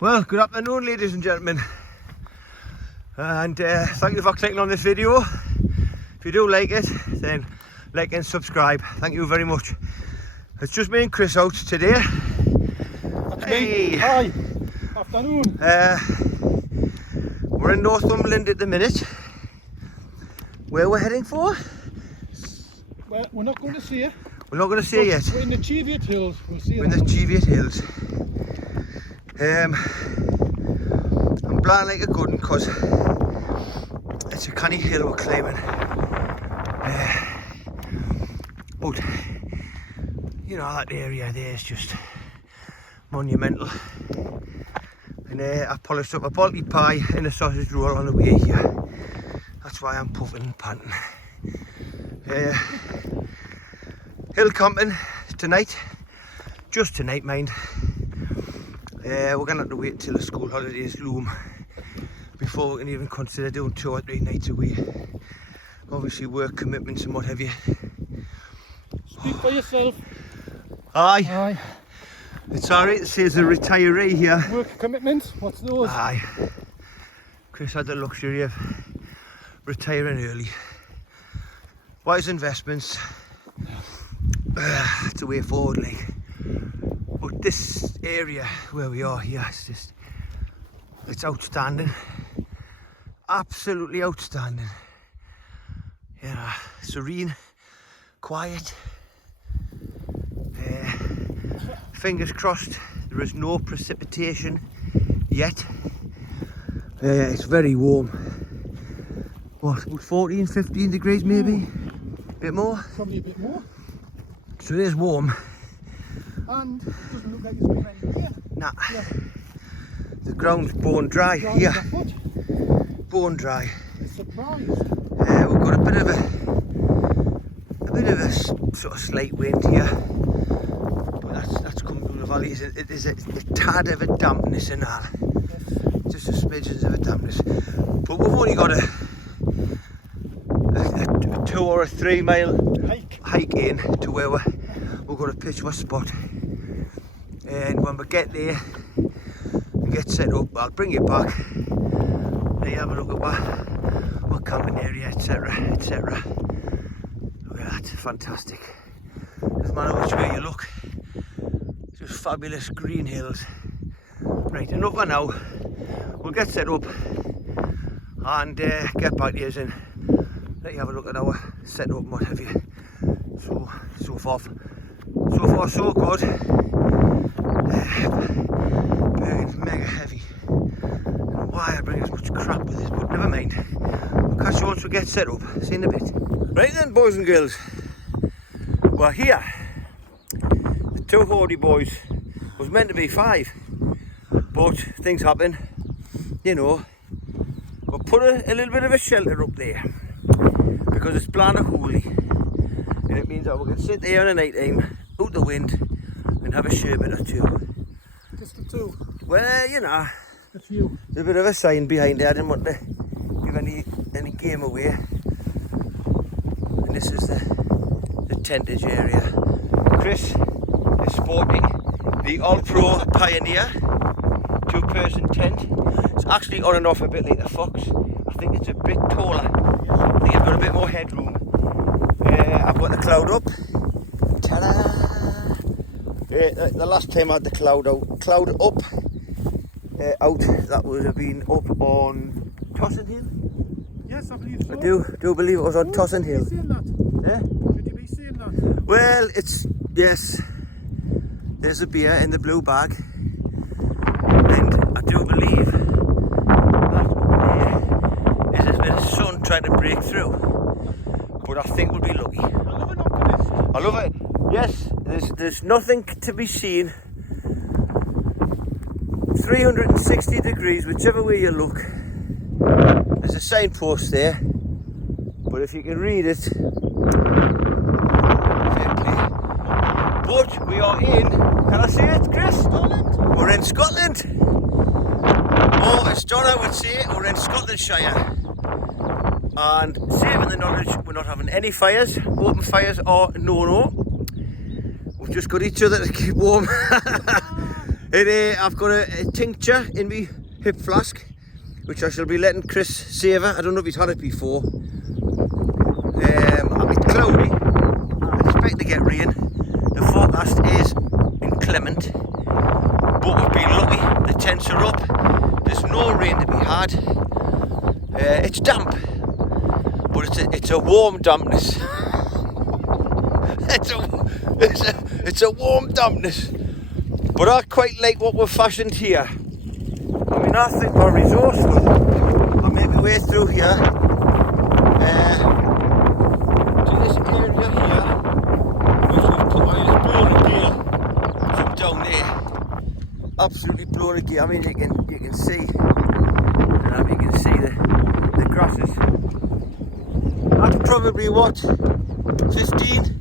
Well, good afternoon, ladies and gentlemen, and thank you for clicking on this video. If you do like it, then like and subscribe. Thank you very much. It's just me and Chris out today. That's me. Hi. Afternoon. We're in Northumberland at the minute. Where we're heading for? Well, we're not going to see it. We're not going to say yet. We're in the Cheviots Hills. We'll see it. We're in the Cheviots Hills. I'm blind like a good one because it's a canny hill we're climbing. But you know, that area there is just monumental. And I polished up a balti pie and a sausage roll on the way here. That's why I'm puffing and panting. Hill camping tonight. Just tonight, mind. We're going to have to wait until the school holidays loom before we can even consider doing 2 or 3 nights away. Obviously work commitments and what have you. Speak for yourself. Aye. Aye. It's alright, it says a retiree here. Work commitments? What's those? Aye. Chris had the luxury of retiring early. Wise investments. It's a way forward, like. But this area where we are here, it's outstanding. Absolutely outstanding. Yeah, serene, quiet. Fingers crossed there is no precipitation yet. It's very warm. What, 14, 15 degrees maybe? A bit more? Probably a bit more. So it is warm. And it doesn't look like it's been raining here. Nah. Yeah. The ground's bone dry here. Bone dry. Surprise. We've got a bit of a sort of slight wind here. But that's coming from the valley. There's a tad of a dampness in that. Just a smidgens of a dampness. But we've only got a 2 or a 3 mile hike in to where we're going to pitch our spot. And when we get there and get set up, I'll bring you back. Let you have a look at what camping area, etc, etc. Look at that, fantastic. Doesn't matter which way you look, just fabulous green hills. Right, enough for now. We'll get set up and get back to you and let you have a look at our setup and what have you. So far so good. Bergen's mega heavy. I don't know why I bring as much crap with this, but never mind. We'll catch you once we get set up. See you in a bit. Right then, boys and girls. We're here. The 2 Hardy boys was meant to be 5, but things happen. You know, we'll put a little bit of a shelter up there because it's Blarney Holy, and it means that we can sit there in the night time, out the wind, and have a sherbet or 2. Just the 2? Well, you know, A few. there's a bit of a sign behind there. I didn't want to give any game away. And this is the tentage area. Chris is sporting the All-Pro Pioneer 2-person tent. It's actually on and off a bit like the Fox. I think it's a bit taller. I think I've got a bit more headroom. I've got the cloud up. Ta-da! The last time I had the cloud up, that would have been up on Tossin Hill. Yes, I believe so. I do believe it was on Tossin Hill. Should you be saying that? Should you be saying that? Well, yes. There's a beer in the blue bag, and I do believe that is a bit of sun trying to break through. But I think we'll be lucky. I love an optimist. I love it. Yes, there's nothing to be seen. 360 degrees, whichever way you look. There's a signpost there, but if you can read it, fair play. But we are in, can I say it, Chris? Scotland. We're in Scotland. Or as Donna would say, we're in Scotlandshire. And saving the knowledge, we're not having any fires. Open fires are no. We've just got each other to keep warm. I've got a tincture in my hip flask, which I shall be letting Chris savour. I don't know if he's had it before. It's cloudy. I expect to get rain. The forecast is inclement, but we've been lucky. The tents are up. There's no rain to be had. It's damp, but it's a warm dampness. it's a warm dampness. But I quite like what we've fashioned here. I mean, I think we're resourceful. I make my way through here to this area here, which we've put on this blown gear from down there. Absolutely blown gear. I mean, you can see, the grasses. That's probably what, 15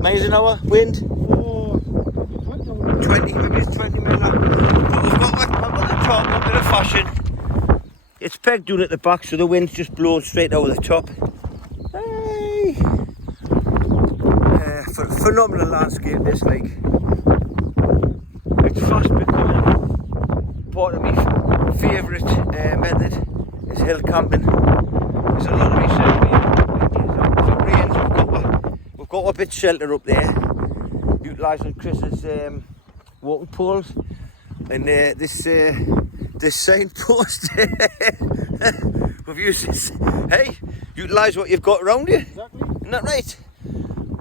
miles an hour wind. 20, maybe it's 20 mile an hour. But we've got the top, a bit of fashion. It's pegged down at the back, so the wind's just blowing straight over the top. Hey! Phenomenal landscape, this, like. It's fast becoming part of my favourite method is hill camping. There's a lot of research being if it rains, we've got a bit of shelter up there, utilising Chris's walking poles, and this signpost. We've used this. Hey, utilise what you've got around you. Exactly. Isn't that right?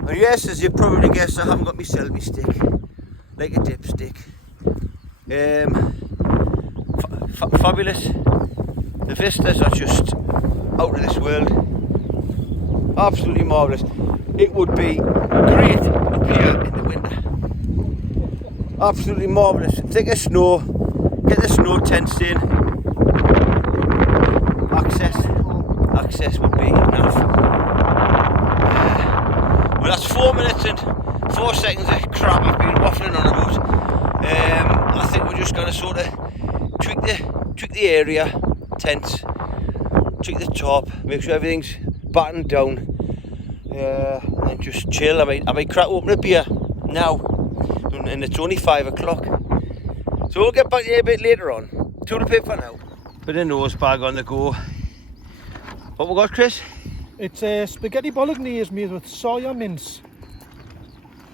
Well, yes, as you probably guessed, I haven't got my selfie stick, like a dipstick. Fabulous. The vistas are just out of this world. Absolutely marvellous. It would be great up here in the winter. Absolutely marvellous. Thick of snow, get the snow tents in. Access would be enough. Well, that's 4 minutes and 4 seconds of crap I've been waffling on about. I think we're just going to sort of tweak the area, tents, tweak the top, make sure everything's battened down, and just chill. I might crack open a beer now, and it's only 5 o'clock, so we'll get back here a bit later on. To the pit for now. Bit of nose bag on the go. What we got, Chris? It's spaghetti bolognese made with soya mince.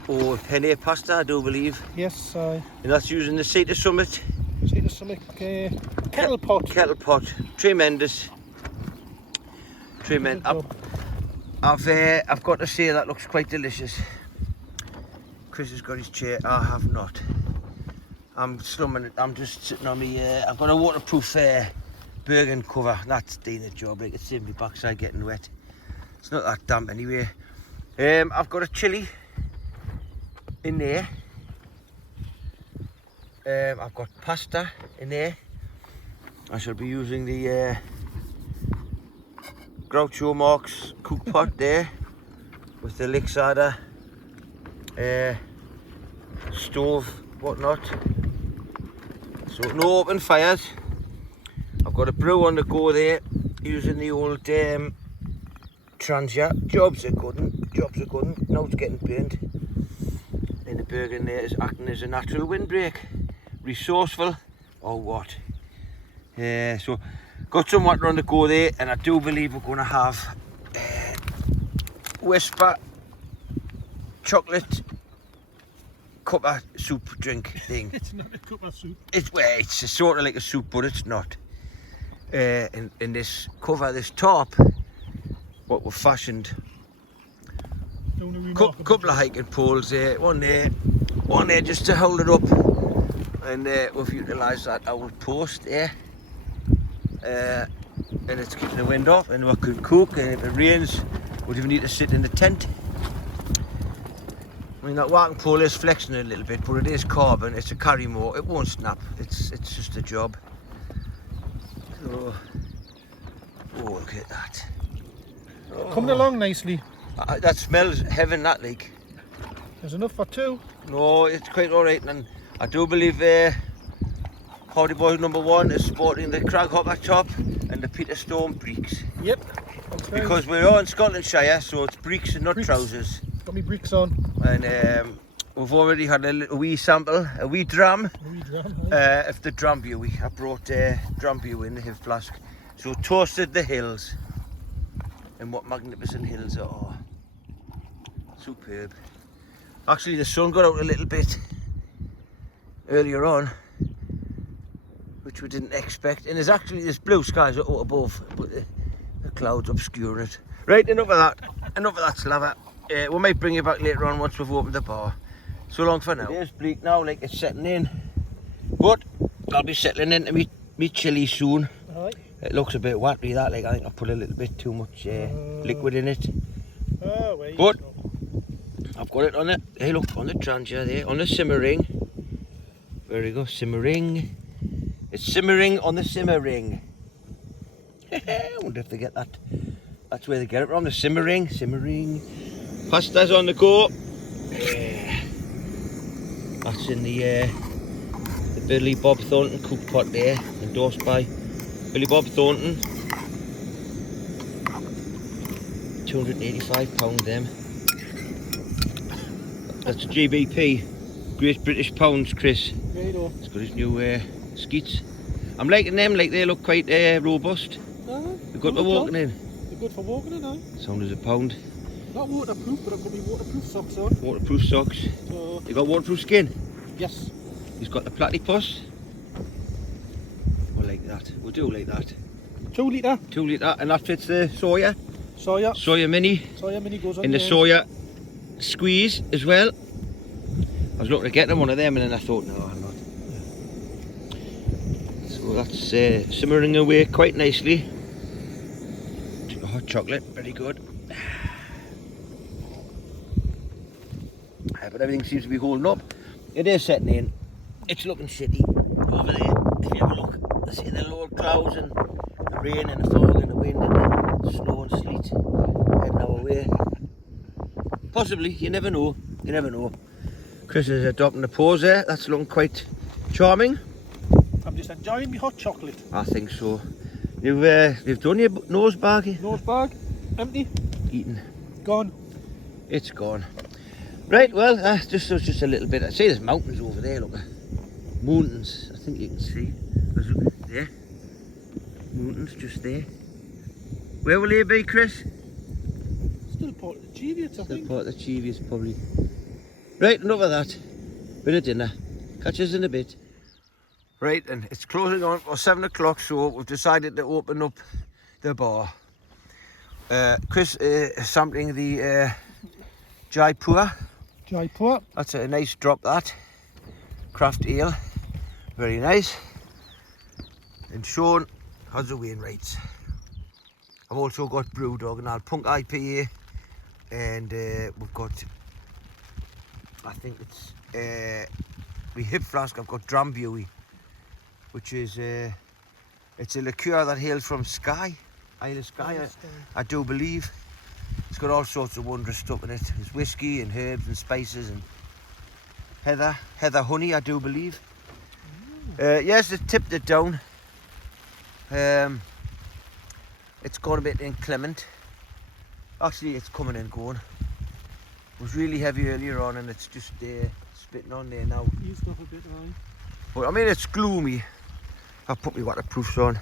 Oh, penne pasta, I do believe. Yes, and that's using the Cedar Summit kettle pot. Kettle pot, tremendous. I've got to say that looks quite delicious. Chris has got his chair. I have not. I'm slumming it. I'm just sitting on me. I've got a waterproof Bergen cover. That's doing the job. Like, it's saving my backside getting wet. It's not that damp anyway. I've got a chilli in there. I've got pasta in there. I shall be using the Groucho Marx cook pot there with the Lixada stove, whatnot. So no open fires. I've got a brew on the go there using the old Transient. Jobs are good. Now it's getting burnt. And the Bergen there is acting as a natural windbreak. Resourceful or what? So got some water on the go there, and I do believe we're going to have Whisper chocolate cup of soup drink thing. It's not a cup of soup. It's sort of like a soup, but it's not. In this cover, this top, what we've fashioned. Couple of hiking poles there, one there just to hold it up, and we've utilised that old post there, and it's keeping the wind off, and we can cook, and if it rains we don't even need to sit in the tent. I mean, that walking pole is flexing a little bit, but it is carbon, it's a carry more, it won't snap, it's just a job. So, oh, look at that. Coming along nicely. That smells heaven, that like. There's enough for two. No, it's quite alright, and I do believe Hardy Boy #1 is sporting the Craghopper top and the Peter Stone breeks. Yep. Because we're all in Scotlandshire, so it's breeks and not trousers. Got me breeks on. And we've already had a wee sample, a wee dram. A wee dram, aye. Of the drum view. I brought drum view in the hill flask. So toasted the hills. And what magnificent hills they are. Superb. Actually the sun got out a little bit earlier on, which we didn't expect. And there's actually this blue skies out above, but the clouds obscure it. Right, enough of that slaver. We might bring you back later on once we've opened the bar. So long for now. It is bleak now, like it's setting in. But I'll be settling into me chilli soon. Aye. It looks a bit watery that, like I think I put a little bit too much liquid in it. Oh, well, But I've got it on it. Hey look, on the trangia there, on the simmering. There we go, simmering. It's simmering on the simmering. I wonder if they get that. That's where they get it from, the simmering. Pasta's on the go. That's in the Billy Bob Thornton cook pot there, endorsed by Billy Bob Thornton. £285 them. That's GBP, Great British Pounds, Chris. Righto. He's got his new skeets. I'm liking them, like they look quite robust. They're good for walking in. They're good for walking in, aye. Sound as a pound. Not waterproof, but I've got my waterproof socks on. Waterproof socks. So, You got waterproof skin? yes. He's got the platypus. We'll like that. We'll do like that. 2 litre. 2 litre, and that fits the soya. Soya. Soya mini. Soya mini goes on In the there. soya squeeze as well. I was looking to get them one of them, and then I thought, no, I'm not. So that's simmering away quite nicely. Took a hot chocolate, very good. But everything seems to be holding up. It is setting in. It's looking shitty over there. If you have a look, I see the low clouds and the rain and the fog and the wind and the snow and sleet heading our way. Possibly, you never know. You never know. Chris is adopting the pose there. That's looking quite charming. I'm just enjoying my hot chocolate. I think so. You've done your nose bag. Nose bag, empty, Eaten. gone. It's gone. Right, well, just a little bit. I see there's mountains over there, look. Mountains, I think you can see. Look, there. Mountains just there. Where will they be, Chris? Still part of the Cheviots, I Still think. part of the Cheviots, probably. Right, enough of that. Bit of dinner. Catch us in a bit. Right, and it's closing on for 7 o'clock, so we've decided to open up the bar. Chris is sampling the Jaipur. Jaipur. That's a nice drop, that. Craft ale. Very nice. And Sean has the Wainwrights. I've also got Brewdog and Punk IPA. And we've got, I think it's, we hip flask, I've got Drambuie, which is, it's a liqueur that hails from Skye, Isle of Skye, I do believe. It's got all sorts of wondrous stuff in it. There's whiskey and herbs and spices and heather honey, I do believe. Yes, they tipped it down. It's gone a bit inclement. Actually, it's coming and going. It was really heavy earlier on, and it's just spitting on there now. Eased off a bit, aye. But I mean, it's gloomy. I've put my waterproofs on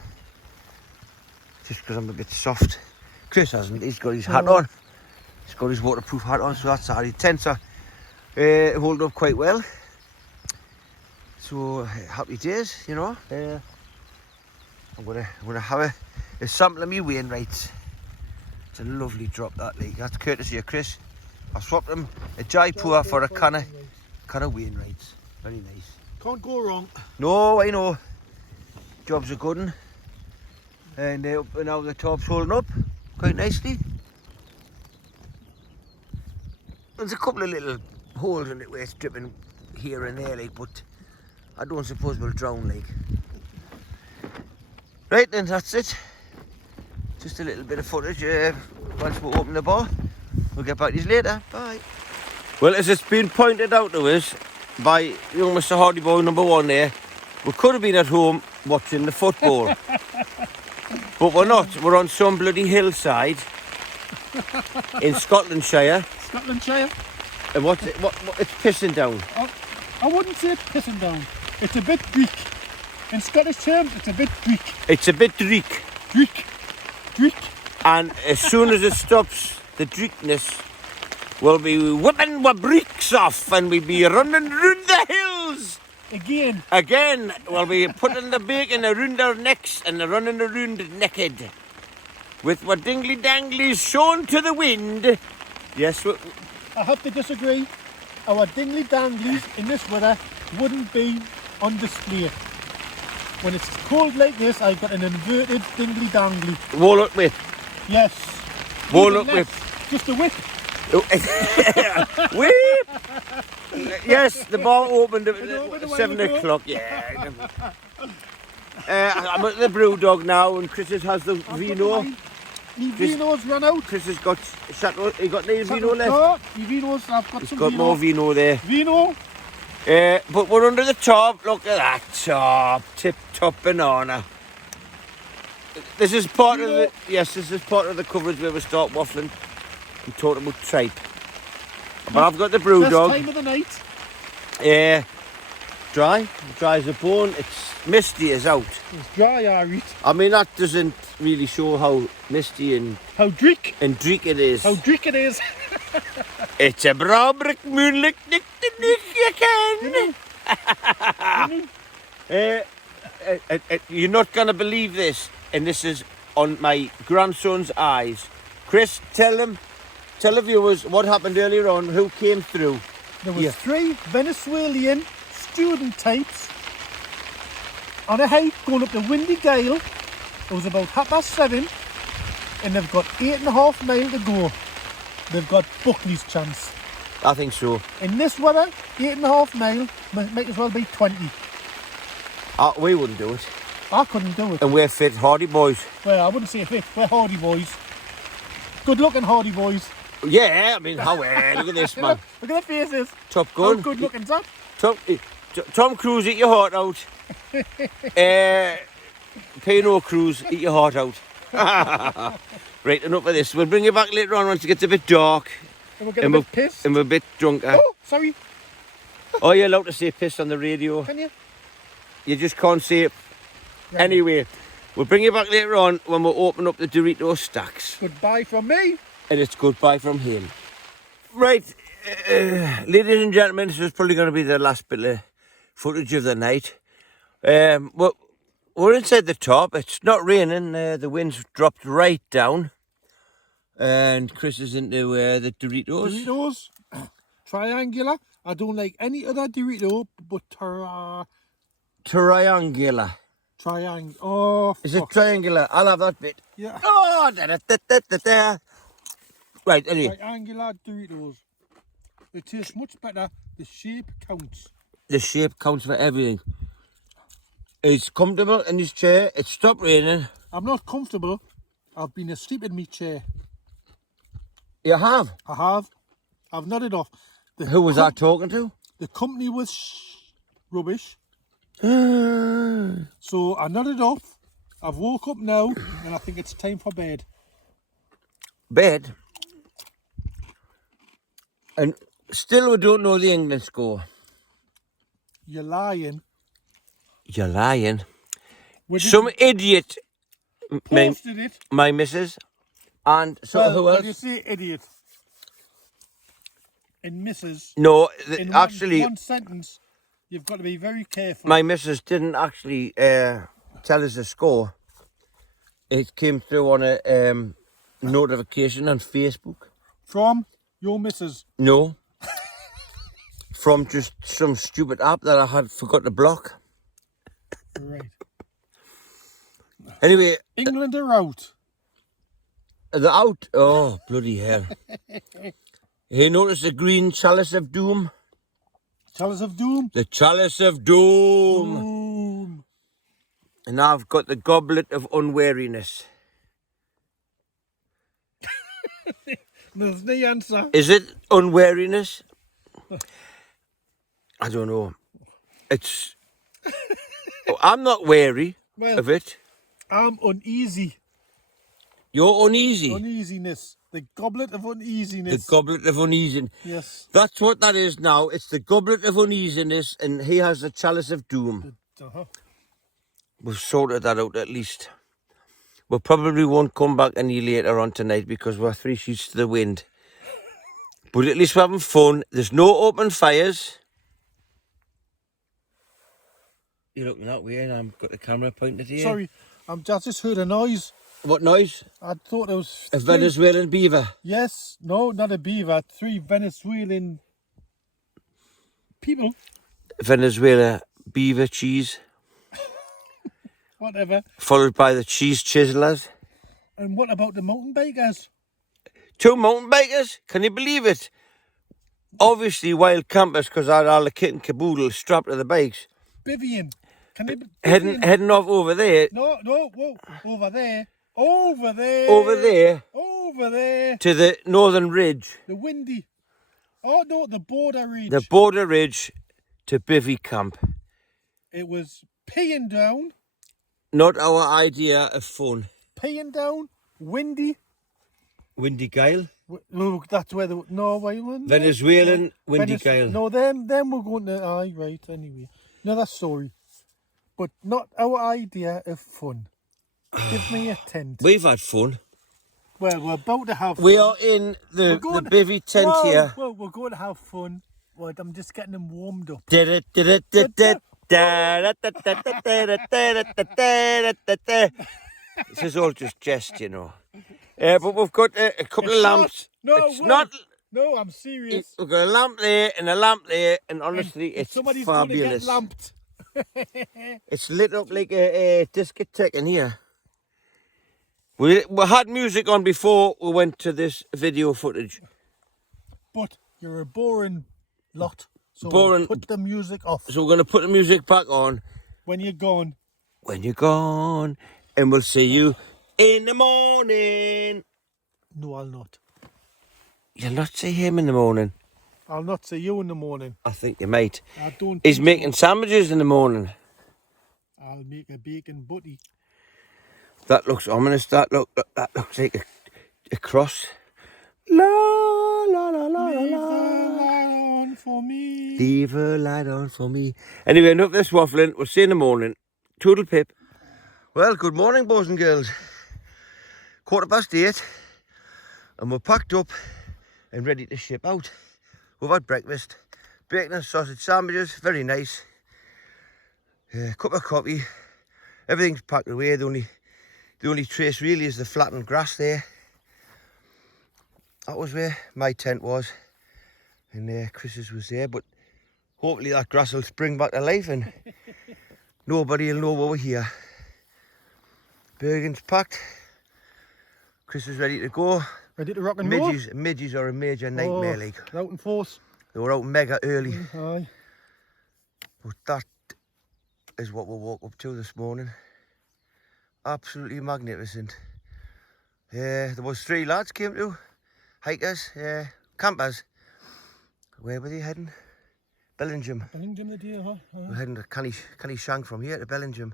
just because I'm a bit soft. Chris hasn't. He's got his hat on. He's got his waterproof hat on, so that's how he tends to hold up quite well. So happy days, you know. I'm gonna have a sample of me Wainwrights. It's a lovely drop, that, like. That's courtesy of Chris. I swapped him a Jaipur for a can of Wainwrights. Very nice. Can't go wrong. No, I know. Job's a good one. And now the top's holding up quite nicely. There's a couple of little holes in it where it's dripping here and there, like, but I don't suppose we'll drown, like. Right then, that's it. Just a little bit of footage once we open the bar. We'll get back to you later. Bye. Well, as it's been pointed out to us by young Mr. Hardy Boy number 1 there, we could have been at home watching the football. But we're not. We're on some bloody hillside in Scotlandshire. Scotlandshire. And what's it? What? It's pissing down. I wouldn't say pissing down. It's a bit dreek. In Scottish terms, it's a bit dreek. It's a bit dreek. Dreek. And as soon as it stops, the dreekness will be whipping our breeks off and we'll be running round the hills. Again, we'll be putting the bacon around our necks and running around naked. With our dingly danglies shown to the wind. Yes, I have to disagree. Our dingly danglies in this weather wouldn't be on display. When it's cold like this, I've got an inverted dingly dangly. Walnut whip. Yes. Walnut whip. Just a whip. Whip! Yes, the bar opened at 7 o'clock. Yeah. I'm at the brew dog now, and Chris has the vino. My vino's run out. Chris has got Chateau. He got any vino left? No, my vino's. I've got He's some got vino. more vino there. Vino. But we're under the top. Look at that top, tip-top banana. This is part of the this is part of the coverage where we start waffling and talking about tripe. But I've got the brew Best dog. time of the night. Dry as a bone. It's misty as out. It's dry, alright. I mean that doesn't really show how misty and dreek it is. How dreek it is. It's a brabrick moonlight nick you can. You're not gonna believe this, and this is on my grandson's eyes. Chris, tell the viewers what happened earlier on. Who came through? There was 3 Venezuelan student types on a hike going up the Windy Gale. It was about 7:30, and they've got 8.5 miles to go. They've got Buckley's chance. I think so. In this weather, 8.5 miles might as well be 20. We wouldn't do it. I couldn't do it. And we're fit, hardy boys. Well, I wouldn't say fit. We're hardy boys. Good looking hardy boys. Yeah, I mean, look at this, man. Look at the faces. Top Gun. How good looking is that? Tom Cruise, eat your heart out. Pinot Cruise, eat your heart out. Right, enough of this. We'll bring you back later on once it gets a bit dark. And we'll get a bit pissed. And we're a bit drunker. Oh, sorry. Oh, you're allowed to say piss on the radio. Can you? You just can't say it. Right. Anyway, we'll bring you back later on when we'll open up the Dorito stacks. Goodbye from me. And it's goodbye from him. Right, ladies and gentlemen, this is probably going to be the last bit of footage of the night. Well, we're inside the top. It's not raining. The wind's dropped right down. And Chris is into the Doritos. Doritos. Triangular. I don't like any other Dorito but Triangular. Oh, is it triangular? I'll have that bit. Yeah. Oh, da. Right, anyway. Triangular Doritos. They taste much better. The shape counts. The shape counts for everything. He's comfortable in his chair. It stopped raining. I'm not comfortable. I've been asleep in my chair. You have? I have. I've nodded off. Who was I talking to? The company was rubbish. So I nodded off. I've woke up now and I think it's time for bed. Bed? And still we don't know the England score. You're lying. You're lying. Some idiot posted it. My missus. And so who else? When you say idiot and missus. No, in actually. One sentence, you've got to be very careful. My missus didn't actually tell us the score. It came through on a notification on Facebook. From your missus? No. From just some stupid app that I had forgot to block. Right. Anyway. England are out. They're out? Oh, bloody hell. You notice the green chalice of doom? Chalice of doom? The chalice of doom. And I've got the goblet of unwariness. There's no answer. Is it unwariness? I don't know. It's... I'm not wary of it. I'm uneasy. You're uneasy? Uneasiness. The goblet of The uneasiness. goblet of uneasiness. Yes. That's what that is now. It's the goblet of uneasiness, and he has the chalice of doom. Uh-huh. We've sorted that out at least. We probably won't come back any later on tonight because we're 3 sheets to the wind. But at least we're having fun. There's no open fires. You're looking that way and I've got the camera pointed here. Sorry, I just heard a noise. What noise? I thought it was A Venezuelan beaver. Yes, no, not a beaver. 3 Venezuelan people. Venezuela beaver cheese. Whatever. Followed by the cheese chiselers. And what about the mountain bikers? 2 mountain bikers. Can you believe it? Obviously wild campers because I had all the kit and caboodle strapped to the bikes. Bivvying. Can they Heading off over there. No, whoa, over there. Over there. Over there. Over there. To the northern ridge. The windy. Oh no, the border ridge. The border ridge to Bivvy Camp. It was peeing down. Not our idea of fun. Peeing down. Windy. Windy gale. Oh, that's where the Norway one. Venezuelan windy gale. No, them we're going to. Aye, right. Anyway, another story, but not our idea of fun. Give me a tent. We've had fun. Well, we're about to have fun. We are in the Bivvy tent here. Well, we're going to have fun. Well, I'm just getting them warmed up. This is all just jest, you know. But we've got a couple of lamps. No, I'm serious. We've got a lamp there and a lamp there, and honestly, it's somebody's fabulous. Going to get lamped. It's lit up like a discotheque in here. We had music on before we went to this video footage. But you're a boring lot, so Boring. put the music off. So we're going to put the music back on. When you're gone. When you're gone. And we'll see you in the morning. No, I'll not. You'll not see him in the morning. I'll not see you in the morning. I think you might. I don't. He's making sandwiches in the morning. I'll make a bacon butty. That looks ominous. That looks like a cross. La la la la Leave la. the light on for me. Leave a light on for me. Anyway, enough of this waffling. We'll see you in the morning. Toodle pip. Well, good morning, boys and girls. 8:15, and we're packed up and ready to ship out. We've had breakfast, bacon and sausage sandwiches, very nice. Cup of coffee. Everything's packed away. The only trace really is the flattened grass there. That was where my tent was, and Chris's was there. But hopefully that grass will spring back to life and nobody will know we're here. Bergen's packed. Chris is ready to go. Ready to rock and roll. Midges are a major nightmare, like. They're out in force. They were out mega early. Aye. But that is what we woke up to this morning. Absolutely magnificent. There was 3 lads came to, hikers, campers. Where were they heading? Bellingham. Bellingham the deer, huh? We're heading to Canny Shank from here to Bellingham.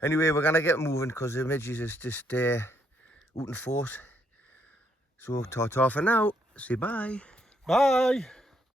Anyway, we're gonna get moving because the midges is just out in force. So ta-ta for now. Say bye. Bye.